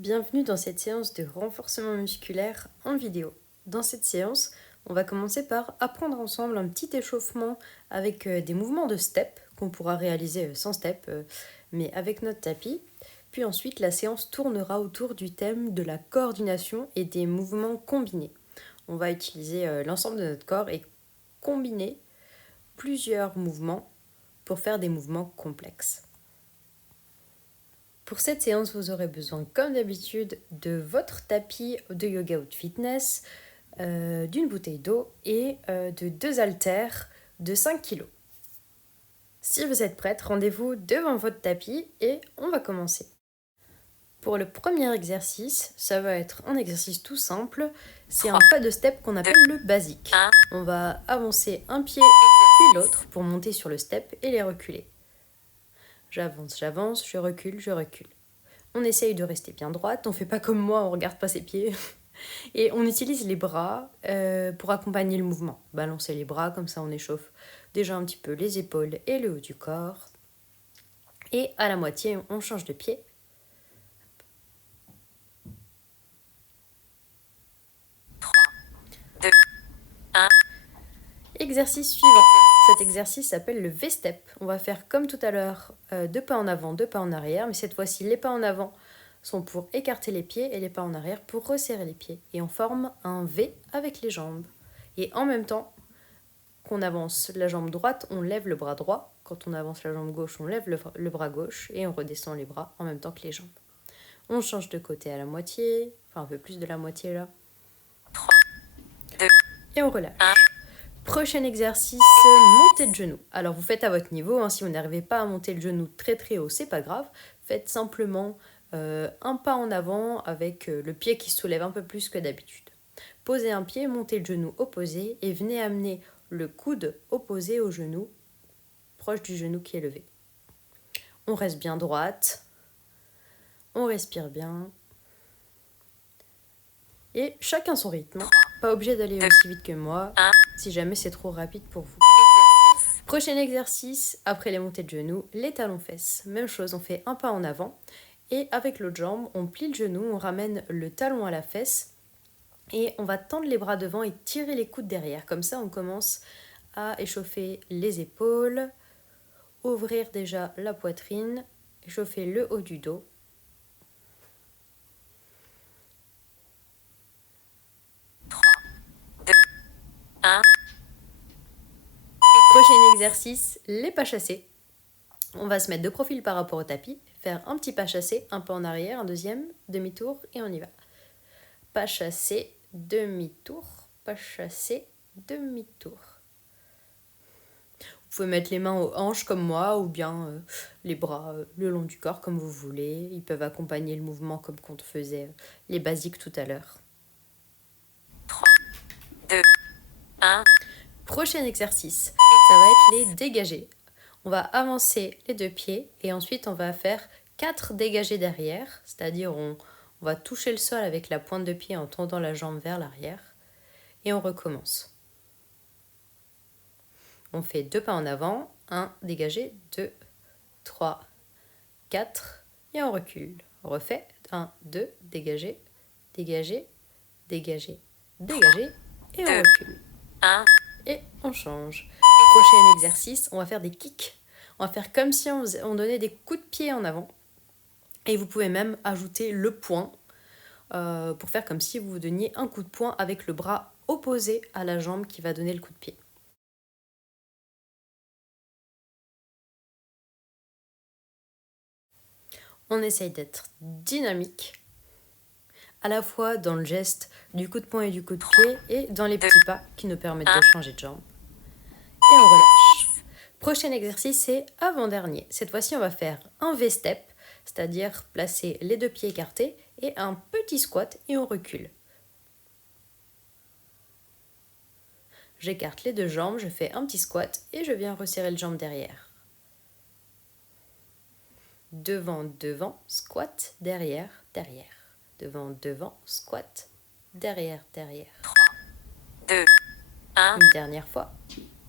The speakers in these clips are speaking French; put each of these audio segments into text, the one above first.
Bienvenue dans cette séance de renforcement musculaire en vidéo. Dans cette séance, on va commencer par apprendre ensemble un petit échauffement avec des mouvements de step qu'on pourra réaliser sans step, mais avec notre tapis. Puis ensuite, la séance tournera autour du thème de la coordination et des mouvements combinés. On va utiliser l'ensemble de notre corps et combiner plusieurs mouvements pour faire des mouvements complexes. Pour cette séance, vous aurez besoin, comme d'habitude, de votre tapis de yoga ou de fitness, d'une bouteille d'eau et de 2 haltères de 5 kg. Si vous êtes prête, rendez-vous devant votre tapis et on va commencer. Pour le premier exercice, ça va être un exercice tout simple. C'est un pas de step qu'on appelle le basique. On va avancer un pied puis l'autre pour monter sur le step et les reculer. J'avance, je recule. On essaye de rester bien droite, on fait pas comme moi, on regarde pas ses pieds. Et on utilise les bras pour accompagner le mouvement. Balancer les bras, comme ça on échauffe déjà un petit peu les épaules et le haut du corps. Et à la moitié, on change de pied. 3, 2, 1. Exercice suivant. Cet exercice s'appelle le V-step. On va faire comme tout à l'heure, 2 pas en avant, 2 pas en arrière, mais cette fois-ci, les pas en avant sont pour écarter les pieds et les pas en arrière pour resserrer les pieds. Et on forme un V avec les jambes. Et en même temps qu'on avance la jambe droite, on lève le bras droit. Quand on avance la jambe gauche, on lève le bras gauche et on redescend les bras en même temps que les jambes. On change de côté à la moitié, enfin un peu plus de la moitié là. 3, 2, et on relâche. 1. Prochain exercice, montée de genou. Alors vous faites à votre niveau, hein, si vous n'arrivez pas à monter le genou très très haut, c'est pas grave. Faites simplement un pas en avant avec le pied qui se soulève un peu plus que d'habitude. Posez un pied, montez le genou opposé et venez amener le coude opposé au genou, proche du genou qui est levé. On reste bien droite, on respire bien. Et chacun son rythme. Pas obligé d'aller aussi vite que moi, si jamais c'est trop rapide pour vous. Prochain exercice, après les montées de genoux, les talons-fesses. Même chose, on fait un pas en avant. Et avec l'autre jambe, on plie le genou, on ramène le talon à la fesse. Et on va tendre les bras devant et tirer les coudes derrière. Comme ça, on commence à échauffer les épaules, ouvrir déjà la poitrine, échauffer le haut du dos. Prochain exercice, les pas chassés. On va se mettre de profil par rapport au tapis, faire un petit pas chassé, un pas en arrière, un deuxième, demi-tour et on y va. Pas chassé, demi-tour, pas chassé, demi-tour. Vous pouvez mettre les mains aux hanches comme moi ou bien les bras le long du corps comme vous voulez. Ils peuvent accompagner le mouvement comme quand on faisait les basiques tout à l'heure. 3, 2, 1. Prochain exercice, ça va être les dégagés. On va avancer les deux pieds et ensuite on va faire 4 dégagés derrière, c'est-à-dire on va toucher le sol avec la pointe de pied en tendant la jambe vers l'arrière et on recommence. On fait 2 pas en avant, 1 dégagé, 2, 3, 4 et on recule. On refait 1, 2, dégagé, dégagé, dégagé, dégagé et on recule. 1. Et on change. Prochain exercice, on va faire des kicks. On va faire comme si on donnait des coups de pied en avant. Et vous pouvez même ajouter le poing pour faire comme si vous donniez un coup de poing avec le bras opposé à la jambe qui va donner le coup de pied. On essaye d'être dynamique, à la fois dans le geste du coup de poing et du coup de pied et dans les petits pas qui nous permettent de changer de jambe. Et on relâche. Prochain exercice, c'est avant-dernier. Cette fois-ci, on va faire un V-step, c'est-à-dire placer les deux pieds écartés et un petit squat et on recule. J'écarte les deux jambes, je fais un petit squat et je viens resserrer le jambe derrière. Devant, devant, squat, derrière, derrière. Devant, devant, squat, derrière, derrière. 3, 2, 1. Une dernière fois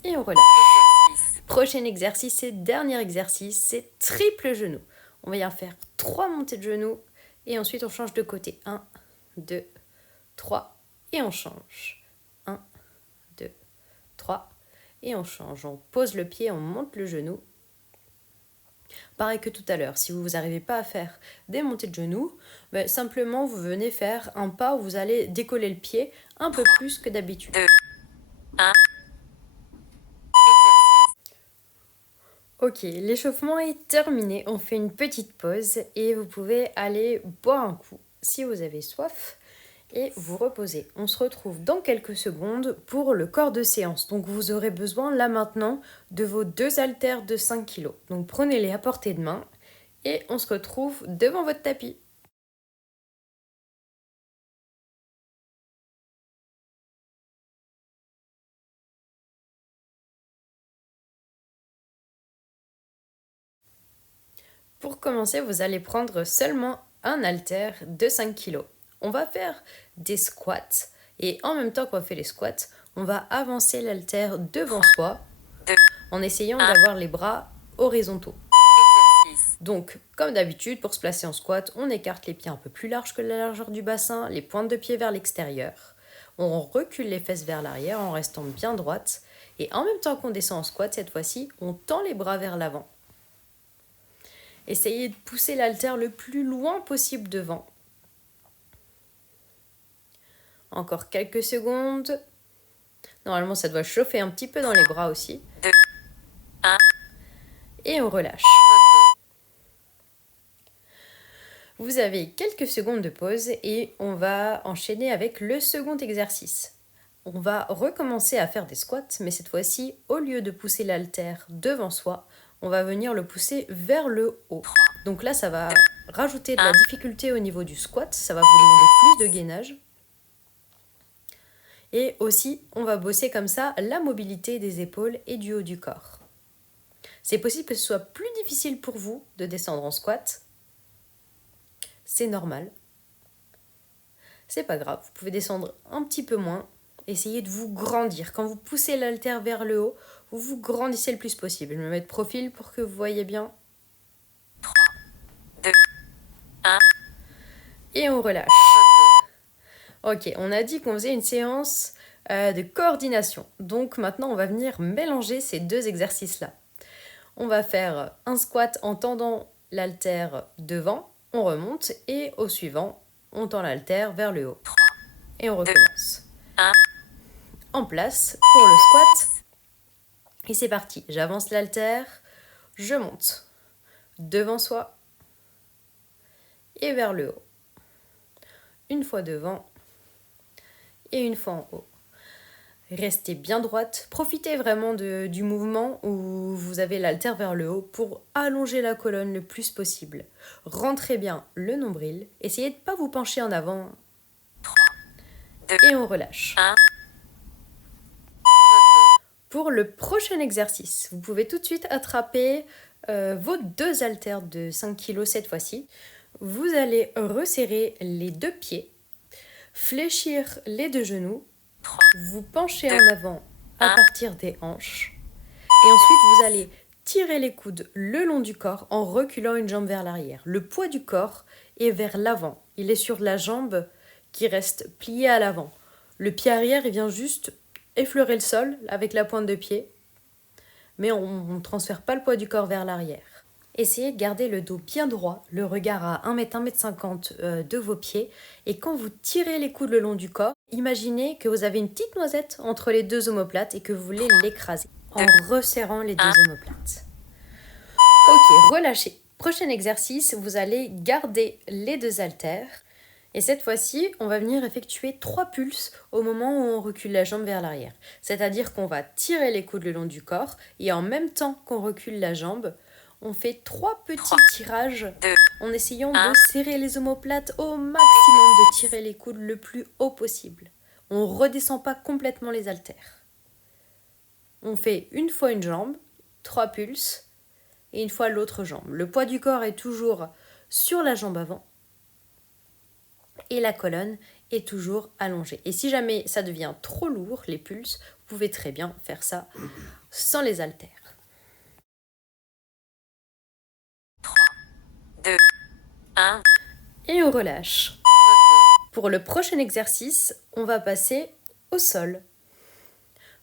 et on relâche. Prochain exercice et dernier exercice, c'est triple genou. On va y en faire 3 montées de genoux Et ensuite, on change de côté. 1, 2, 3. Et on change. 1, 2, 3. Et on change. On pose le pied, on monte le genou. Pareil que tout à l'heure, si vous n'arrivez pas à faire des montées de genoux, simplement vous venez faire un pas où vous allez décoller le pied un peu plus que d'habitude. 2, 1. Ok, l'échauffement est terminé, on fait une petite pause et vous pouvez aller boire un coup si vous avez soif et vous reposer. On se retrouve dans quelques secondes pour le corps de séance. Donc vous aurez besoin là maintenant de vos 2 haltères de 5 kg. Donc prenez-les à portée de main et on se retrouve devant votre tapis. Pour commencer, vous allez prendre seulement un haltère de 5 kg. On va faire des squats et en même temps qu'on fait les squats, on va avancer l'haltère devant soi en essayant d'avoir les bras horizontaux. Donc, comme d'habitude, pour se placer en squat, on écarte les pieds un peu plus larges que la largeur du bassin, les pointes de pied vers l'extérieur. On recule les fesses vers l'arrière en restant bien droite. Et en même temps qu'on descend en squat, cette fois-ci, on tend les bras vers l'avant. Essayez de pousser l'haltère le plus loin possible devant. Encore quelques secondes. Normalement, ça doit chauffer un petit peu dans les bras aussi. 2, 1. Et on relâche. Vous avez quelques secondes de pause et on va enchaîner avec le second exercice. On va recommencer à faire des squats, mais cette fois-ci, au lieu de pousser l'haltère devant soi, on va venir le pousser vers le haut. Donc là, ça va rajouter de la difficulté au niveau du squat, ça va vous demander plus de gainage. Et aussi, on va bosser comme ça la mobilité des épaules et du haut du corps. C'est possible que ce soit plus difficile pour vous de descendre en squat. C'est normal. C'est pas grave, vous pouvez descendre un petit peu moins. Essayez de vous grandir. Quand vous poussez l'haltère vers le haut, vous vous grandissez le plus possible. Je vais me mettre profil pour que vous voyez bien. 3, 2, 1. Et on relâche. Ok, on a dit qu'on faisait une séance de coordination. Donc maintenant, on va venir mélanger ces deux exercices-là. On va faire un squat en tendant l'haltère devant, on remonte, et au suivant, on tend l'haltère vers le haut. 3, et on recommence. 1. En place pour le squat. Et c'est parti. J'avance l'haltère, je monte devant soi et vers le haut. Une fois devant et une fois en haut. Restez bien droite. Profitez vraiment du mouvement où vous avez l'haltère vers le haut pour allonger la colonne le plus possible. Rentrez bien le nombril. Essayez de ne pas vous pencher en avant. 3, 2, et on relâche. 1. Pour le prochain exercice, vous pouvez tout de suite attraper vos 2 haltères de 5 kg cette fois-ci. Vous allez resserrer les 2 pieds, fléchir les 2 genoux, 3, vous pencher en avant à partir des hanches. Et ensuite, vous allez tirer les coudes le long du corps en reculant une jambe vers l'arrière. Le poids du corps est vers l'avant. Il est sur la jambe qui reste pliée à l'avant. Le pied arrière, il vient juste effleurer le sol avec la pointe de pied, mais on ne transfère pas le poids du corps vers l'arrière. Essayez de garder le dos bien droit, le regard à 1 m, 1,50 m de vos pieds, et quand vous tirez les coudes le long du corps, imaginez que vous avez une petite noisette entre les 2 omoplates et que vous voulez l'écraser en resserrant les 2 omoplates. Ok, relâchez. Prochain exercice, vous allez garder les 2 haltères. Et cette fois-ci, on va venir effectuer 3 pulses au moment où on recule la jambe vers l'arrière. C'est-à-dire qu'on va tirer les coudes le long du corps et en même temps qu'on recule la jambe, on fait 3 petits tirages en essayant de serrer les omoplates au maximum, de tirer les coudes le plus haut possible. On ne redescend pas complètement les haltères. On fait une fois une jambe, 3 pulses, et une fois l'autre jambe. Le poids du corps est toujours sur la jambe avant. Et la colonne est toujours allongée. Et si jamais ça devient trop lourd, les pulses, vous pouvez très bien faire ça sans les haltères. 3, 2, 1. Et on relâche. Pour le prochain exercice, on va passer au sol.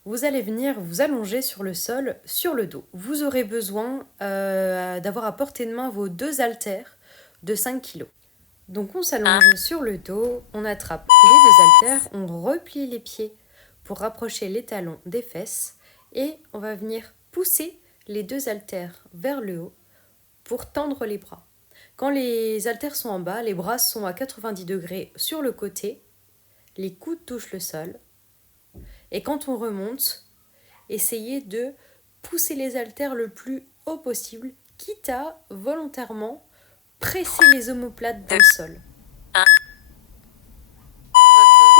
Vous allez venir vous allonger sur le sol, sur le dos. Vous aurez besoin d'avoir à portée de main vos 2 haltères de 5 kg. Donc on s'allonge sur le dos, on attrape les 2 haltères, on replie les pieds pour rapprocher les talons des fesses et on va venir pousser les 2 haltères vers le haut pour tendre les bras. Quand les haltères sont en bas, les bras sont à 90 degrés sur le côté, les coudes touchent le sol. Et quand on remonte, essayez de pousser les haltères le plus haut possible, quitte à volontairement presser les omoplates dans le sol.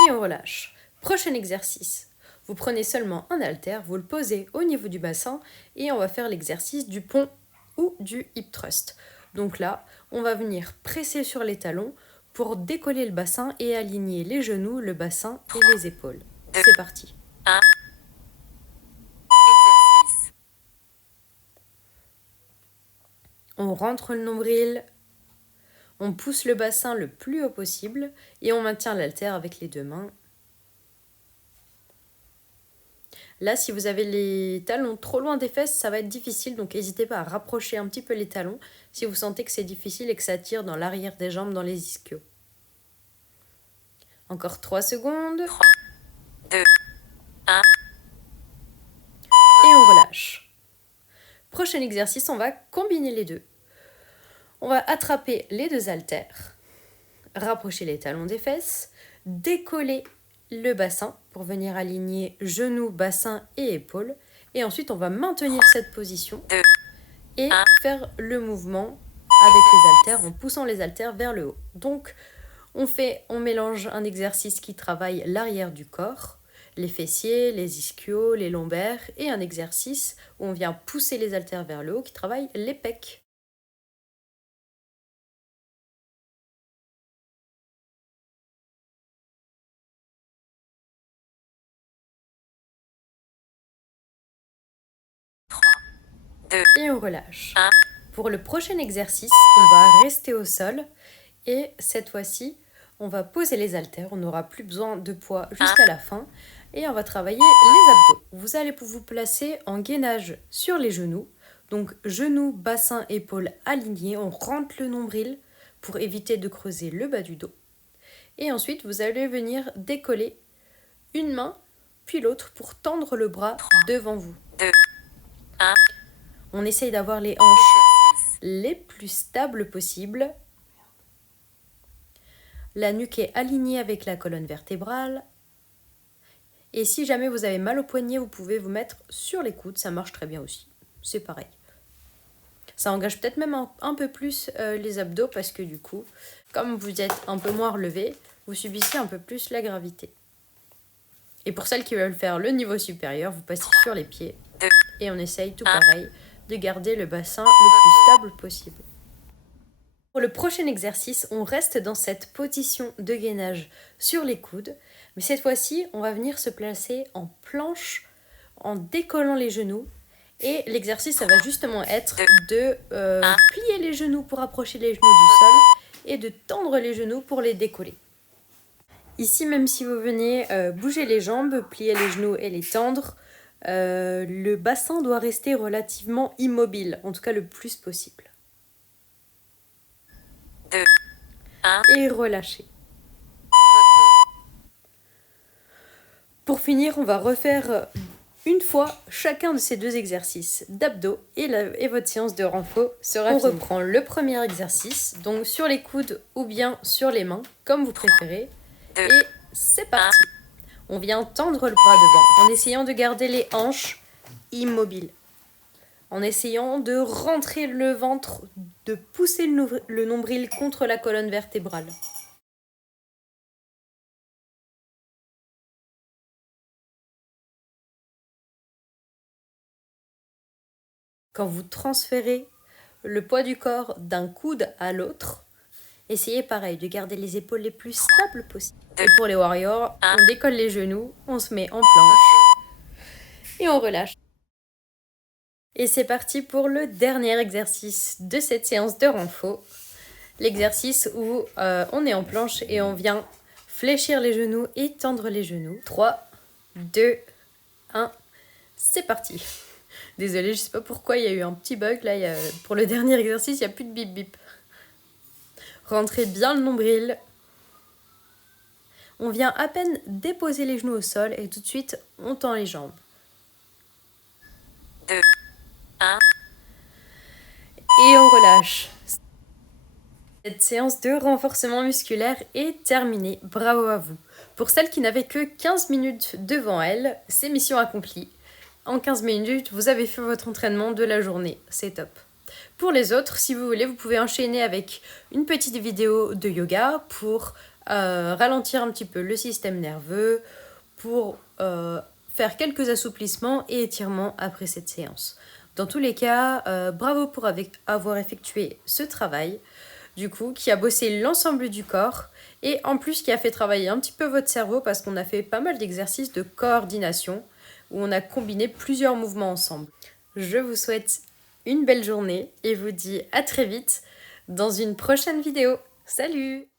Et on relâche. Prochain exercice. Vous prenez seulement un haltère, vous le posez au niveau du bassin et on va faire l'exercice du pont ou du hip thrust. Donc là, on va venir presser sur les talons pour décoller le bassin et aligner les genoux, le bassin et les épaules. C'est parti. Exercice. On rentre le nombril, on pousse le bassin le plus haut possible et on maintient l'haltère avec les 2 mains. Là, si vous avez les talons trop loin des fesses, ça va être difficile, donc n'hésitez pas à rapprocher un petit peu les talons si vous sentez que c'est difficile et que ça tire dans l'arrière des jambes, dans les ischios. Encore 3 secondes. 3, 2, 1. Et on relâche. Prochain exercice, on va combiner les deux. On va attraper les 2 haltères, rapprocher les talons des fesses, décoller le bassin pour venir aligner genoux, bassin et épaules. Et ensuite, on va maintenir cette position et faire le mouvement avec les haltères en poussant les haltères vers le haut. Donc, on mélange un exercice qui travaille l'arrière du corps, les fessiers, les ischios, les lombaires, et un exercice où on vient pousser les haltères vers le haut qui travaille les pecs. Et on relâche. Pour le prochain exercice, on va rester au sol et cette fois-ci, on va poser les haltères. On n'aura plus besoin de poids jusqu'à la fin et on va travailler les abdos. Vous allez vous placer en gainage sur les genoux. Donc genoux, bassin, épaules alignés. On rentre le nombril pour éviter de creuser le bas du dos. Et ensuite, vous allez venir décoller une main puis l'autre pour tendre le bras devant vous. 2, 1. On essaye d'avoir les hanches les plus stables possibles. La nuque est alignée avec la colonne vertébrale. Et si jamais vous avez mal au poignet, vous pouvez vous mettre sur les coudes, ça marche très bien aussi. C'est pareil. Ça engage peut-être même un peu plus les abdos parce que du coup, comme vous êtes un peu moins relevé, vous subissez un peu plus la gravité. Et pour celles qui veulent faire le niveau supérieur, vous passez sur les pieds et on essaye tout pareil de garder le bassin le plus stable possible. Pour le prochain exercice, on reste dans cette position de gainage sur les coudes, mais cette fois-ci, on va venir se placer en planche en décollant les genoux. Et l'exercice, ça va justement être de plier les genoux pour approcher les genoux du sol et de tendre les genoux pour les décoller. Ici, même si vous venez bouger les jambes, plier les genoux et les tendre, le bassin doit rester relativement immobile, en tout cas le plus possible. 2, 1. Et relâcher. Pour finir, on va refaire une fois chacun de ces 2 exercices d'abdos et votre séance de renfo sera finie. On reprend le premier exercice, donc sur les coudes ou bien sur les mains, comme vous préférez. Et c'est parti. On vient tendre le bras devant en essayant de garder les hanches immobiles. En essayant de rentrer le ventre, de pousser le nombril contre la colonne vertébrale. Quand vous transférez le poids du corps d'un coude à l'autre, essayez pareil de garder les épaules les plus stables possibles. Et pour les warriors, on décolle les genoux, on se met en planche et on relâche. Et c'est parti pour le dernier exercice de cette séance de renfo, l'exercice où on est en planche et on vient fléchir les genoux et tendre les genoux. 3, 2, 1, c'est parti. Désolée, je sais pas pourquoi il y a eu un petit bug là, pour le dernier exercice, il n'y a plus de bip bip. Rentrez bien le nombril. On vient à peine déposer les genoux au sol et tout de suite on tend les jambes. 2, 1. Et on relâche. Cette séance de renforcement musculaire est terminée. Bravo à vous. Pour celles qui n'avaient que 15 minutes devant elles, c'est mission accomplie. En 15 minutes, vous avez fait votre entraînement de la journée. C'est top. Pour les autres, si vous voulez, vous pouvez enchaîner avec une petite vidéo de yoga pour ralentir un petit peu le système nerveux, pour faire quelques assouplissements et étirements après cette séance. Dans tous les cas, bravo pour avoir effectué ce travail, du coup, qui a bossé l'ensemble du corps et en plus qui a fait travailler un petit peu votre cerveau parce qu'on a fait pas mal d'exercices de coordination où on a combiné plusieurs mouvements ensemble. Je vous souhaite une belle journée et vous dis à très vite dans une prochaine vidéo. Salut!